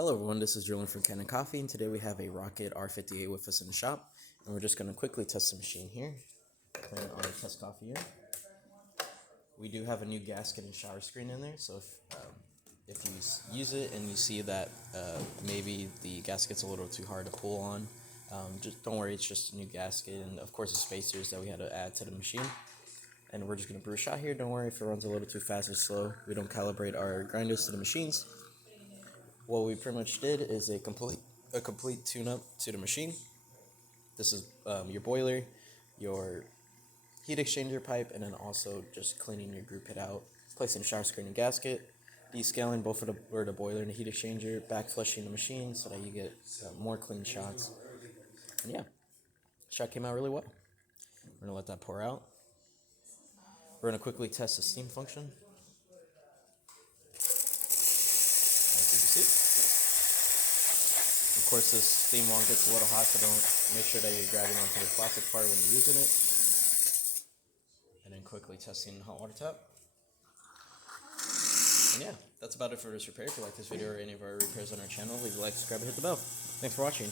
Hello everyone, this is Julian from Kanen Coffee, and today we have a Rocket R58 with us in the shop, and we're just going to quickly test the machine here. Clean our test coffee here. We do have a new gasket and shower screen in there, so if you use it and you see that maybe the gasket's a little too hard to pull on, just don't worry, it's just a new gasket, and of course the spacers that we had to add to the machine. And we're just going to brew a shot here. Don't worry if it runs a little too fast or slow. We don't calibrate our grinders to the machines. What we pretty much did is a complete tune-up to the machine. This is your boiler, your heat exchanger pipe, and then also just cleaning your group pit out, placing shower screen and gasket, descaling both of the boiler and the heat exchanger, back flushing the machine so that you get more clean shots. And yeah, shot came out really well. We're gonna let that pour out. We're gonna quickly test the steam function. As you can see. Of course, this steam wand gets a little hot, so don't make sure that you're grabbing onto the plastic part when you're using it. And then quickly testing the hot water tap. And yeah, that's about it for this repair. If you like this video or any of our repairs on our channel, leave a like, subscribe, and hit the bell. Thanks for watching.